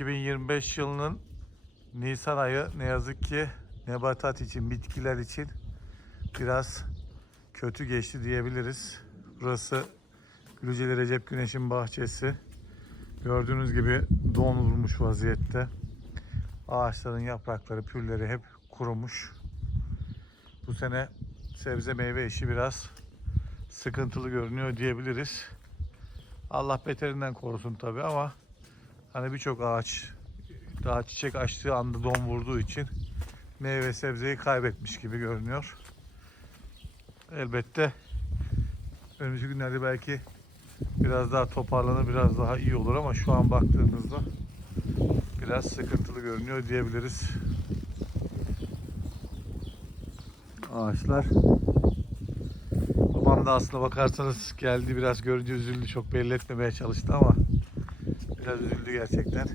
2025 yılının Nisan ayı ne yazık ki nebatat için, bitkiler için biraz kötü geçti diyebiliriz. Burası Gülüceli Recep Güneş'in bahçesi. Gördüğünüz gibi don vaziyette. Ağaçların yaprakları, pürleri hep kurumuş. Bu sene sebze meyve işi biraz sıkıntılı görünüyor diyebiliriz. Allah beterinden korusun tabi ama hani birçok ağaç daha çiçek açtığı anda don vurduğu için meyve sebzeyi kaybetmiş gibi görünüyor. Elbette önümüzdeki günlerde belki biraz daha toparlanır, biraz daha iyi olur ama şu an baktığımızda biraz sıkıntılı görünüyor diyebiliriz. Ağaçlar. Babam da aslında bakarsanız geldi biraz görünce üzüldü. Çok belli etmemeye çalıştı ama biraz üzüldü gerçekten.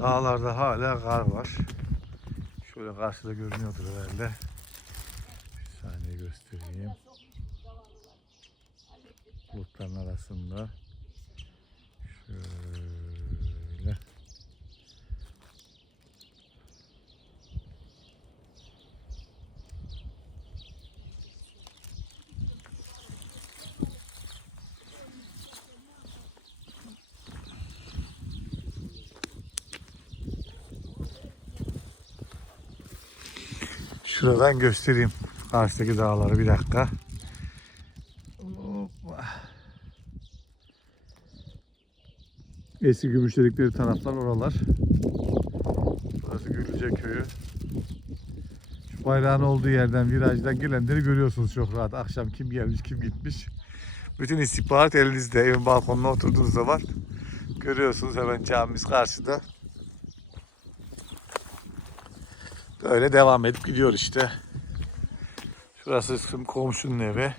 Dağlarda hala kar var. Şöyle karşıda görünüyordur herhalde. Bir saniye göstereyim. Bulutların arasında. Şöyle. Şuradan göstereyim. Karşıdaki dağları bir dakika. Eski gümüşledikleri taraflar oralar. Burası Gülüce köyü. Şu bayrağın olduğu yerden virajdan gelenleri görüyorsunuz çok rahat. Akşam kim gelmiş kim gitmiş. Bütün istihbarat elinizde. Evin balkonuna oturduğunuz zaman görüyorsunuz hemen camimiz karşıda. Böyle devam edip gidiyor işte. Şurası bizim komşunun evi.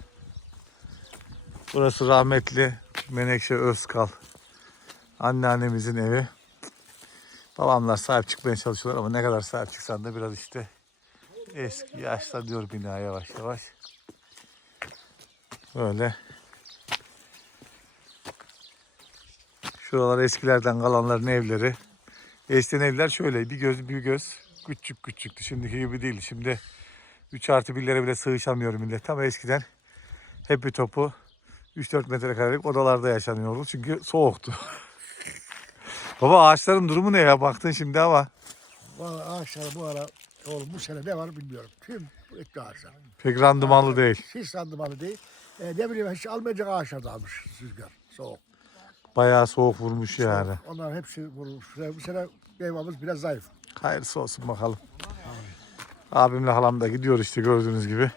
Burası rahmetli Menekşe Özkal. Anneannemizin evi. Babamlar sahip çıkmaya çalışıyorlar ama ne kadar sahip çıksan da biraz işte eski yaşlar diyor bina yavaş yavaş. Böyle. Şuralar eskilerden kalanların evleri. Eskiden evler şöyle bir göz bir göz küçük küçüktü. Şimdiki gibi değil. Şimdi 3 artı 1'lere bile sığışamıyor millet. Ama eskiden hep bir topu 3-4 metrekarelik odalarda yaşanıyordu. Çünkü soğuktu. Baba ağaçların durumu ne ya? Baktın şimdi ama Valla ağaçlar bu ara oğlum bu sene ne var bilmiyorum. Tüm ekli ağaçlar. pek randımanlı değil. Hiç randımanı değil. E, ne bileyim hiç almayacak ağaçlar da almış rüzgar. Soğuk. Bayağı soğuk vurmuş yani. Onlar hepsi vurmuş. Bu sene meyvamız biraz zayıf. Hayırlısı olsun bakalım. Abimle halam da gidiyor işte gördüğünüz gibi.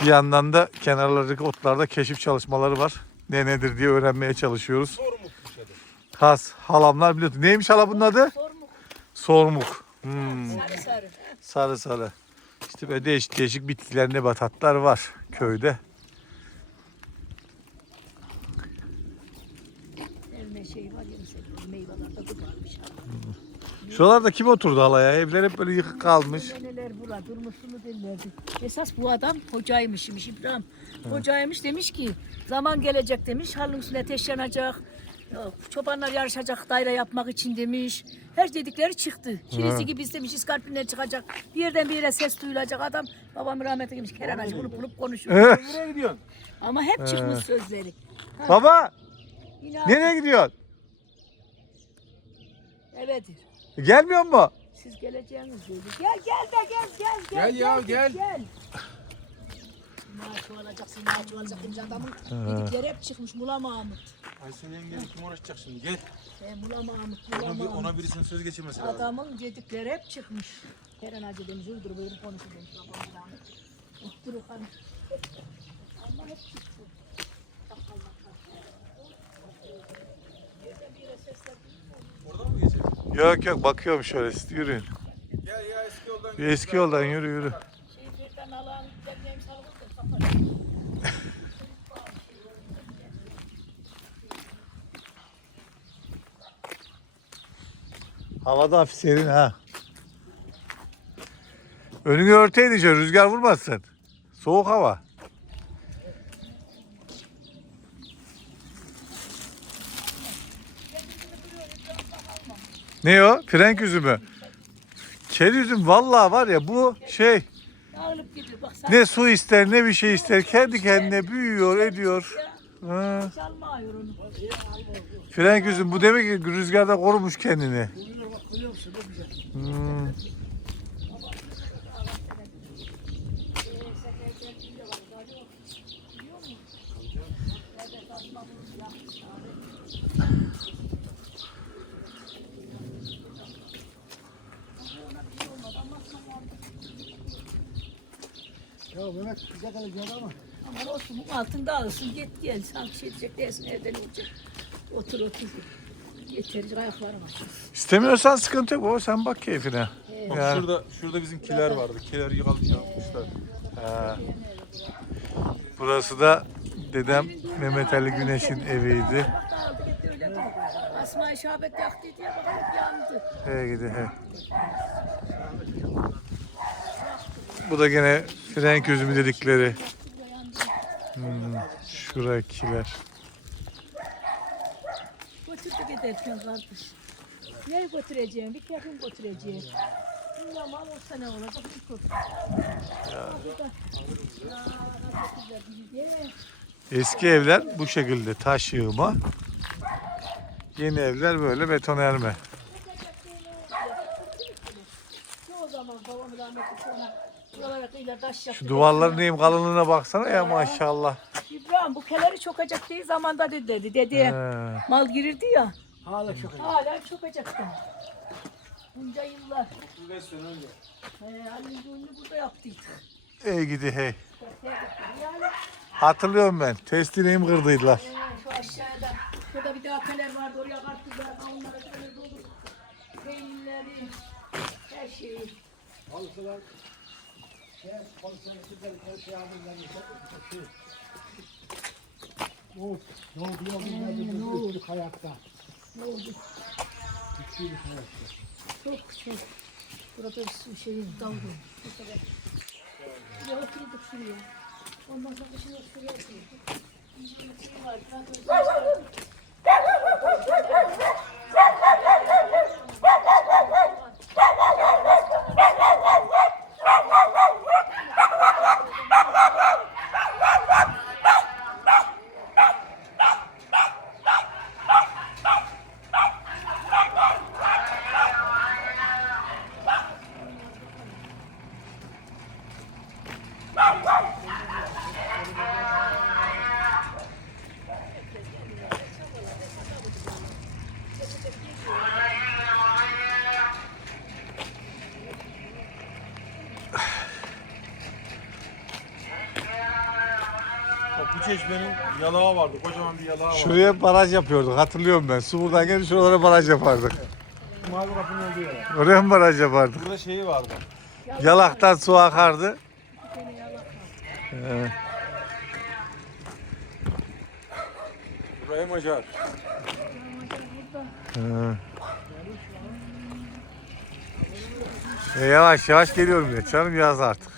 Bir yandan da kenarlardaki otlarda keşif çalışmaları var. Ne nedir diye öğrenmeye çalışıyoruz. Has, halamlar biliyor. Neymiş hala bunun adı? Sormuk. Sormuk. Hmm, Sarı sarı. sarı sarı. İşte böyle değişik değişik bitkiler, nebatatlar var köyde. Şey var varmış. Şuralarda kim oturdu halaya? Evler hep böyle yıkık kalmış. Neler bura durmuşsunuz derlerdi. Esas bu adam hocaymışmış İbrahim. Hocaymış demiş ki zaman gelecek demiş. Halın üstüne ateş yanacak. Yok, Çobanlar yarışacak daire yapmak için demiş. Her dedikleri çıktı. Kilisi gibi istemiş, iskarpinler çıkacak. Bir yerden bir yere ses duyulacak adam. Babam rahmetli demiş, Kerem Hacı bulup bulup konuşuyor. Evet. Nereye gidiyorsun? Ama hep çıkmış sözleri. Baba Yine nereye gidiyorsun? Evedir. Gelmiyor mu? Siz geleceğiniz dedi. Gel gel de gel gel gel. Gel ya, gel. Maaşı alacaksın, maaşı alacak demiş adamın. Dedikleri hep çıkmış Mula Mahmut. Ayşe yengeyle kim uğraşacak şimdi? Gel. E, Mula Mahmut, Mula Ona, bir, Mahmut. ona birisinin söz geçirmesi lazım. Adamın dedikleri hep çıkmış. Keren Hacı demiş, uydur buyurun konuşun demiş. Babam rahmet. Dur bakalım. Ama hep çıktı. Oradan mı geçecek? Yok yok bakıyorum şöyle siz yürüyün. Gel ya eski yoldan. Eski yoldan yürü yürü. Havada hafif serin ha. Önünü örteydin şöyle rüzgar vurmasın. Soğuk hava. Ne o? Frenk üzümü. Kel üzüm vallahi var ya bu şey ne su ister ne bir şey ister kendi kendine büyüyor ediyor. Ha. Frenk üzüm bu demek ki rüzgarda korumuş kendini. Görüyor musun ne güzel. Hmm. Ya Mehmet bize kalacak ama. Ama olsun bu altında alsın git gel. Sanki şey diyecek değilsin evden olacak. Otur otur. Yeter ayaklarım açılsın. İstemiyorsan sıkıntı yok baba sen bak keyfine. Bak Yani. şurada şurada bizim kiler vardı. Kiler yıkal yapmışlar. Ha. Burası da dedem Mehmet Ali Güneş'in eviydi. Dağıldı gitti öyle mi? Asma-i Şahbet yaktı diye bakalım yandı. He gidi he. Bu da gene frenk üzümü dedikleri. Hmm, şurakiler. Götürdü giderken kardeş. Nereye götüreceğim? Bir kefin götüreceğim. Bilmem ama o sene olacak bir mi? Eski evler bu şekilde taş yığma. Yeni evler böyle beton erme. O zaman babamı rahmetli sonra buralara kıyılar taş yaptı. Şu duvarların neyim kalınlığına baksana ya maşallah. İbrahim bu keleri çokacak değil zamanda dedi dedi. Dedi He. mal girirdi ya. Hala çok iyi. Hala çokacaktı. Bunca yıllar. He, annem düğününü burada yaptıydık. Ey gidi hey. Yani Hatırlıyorum ben. Testineğim kırdıydılar. Ee, şu aşağıda. Şurada bir daha kaler vardı oraya kattılar. Onlara şöyle doldu. Peynirleri, her şeyi. Halısalar. Şey, halısalar giderken şey aldılar. Şey. Of, ne oldu ya? Biz ne oldu? hayatta. Ne oldu? Bitti bir hayatta. Çok çok. Burada bir şeyin daldı. Bu kadar. Ya oturduk şuraya. Ondan sonra şimdi şuraya oturduk. Bir şey var. Bu çeşmenin yalağı vardı. Kocaman bir yalağı vardı. Şuraya baraj yapıyorduk hatırlıyorum ben. Su buradan gelince şuralara baraj yapardık. Mavi kapının olduğu yer. Oraya mı baraj yapardık? Burada şeyi vardı. Yalaktan su akardı. Ee, İbrahim Acar. ee. E, yavaş yavaş geliyorum ya. Canım yaz artık.